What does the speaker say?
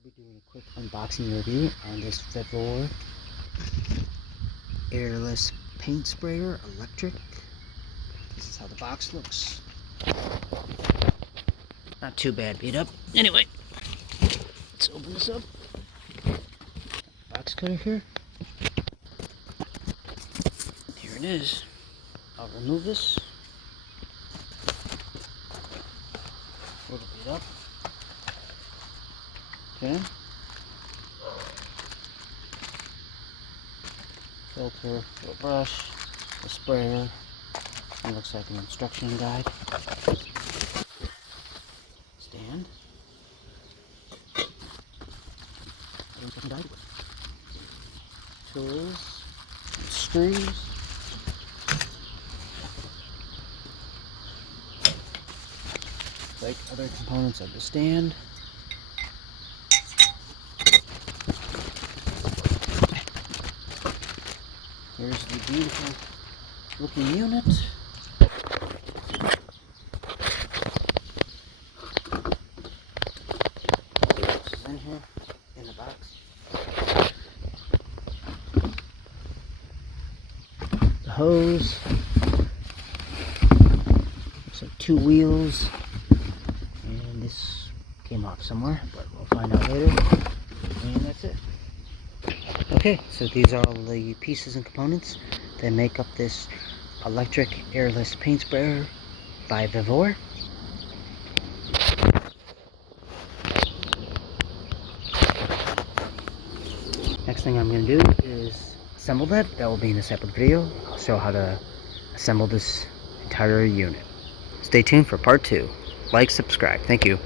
I'll be doing a quick unboxing review on this Vevor Airless paint sprayer, electric. This is how the box looks. Not too bad beat up. Anyway, let's open this up. Box cutter here. Here it is. I'll remove this. A little beat up. Okay. Filter, a brush, a sprayer. It looks like an instruction guide. Stand. Instruction guide. Tools. And screws. Like other components of the stand. Here's the beautiful looking unit. This is in here, in the box. The hose. Looks like 2 wheels. And this came off somewhere, but we'll find out later. And that's it. Okay, so these are all the pieces and components that make up this electric airless paint sprayer by Vevor. Next thing I'm going to do is assemble that. That will be in a separate video. I'll show how to assemble this entire unit. Stay tuned for part 2. Like, subscribe. Thank you.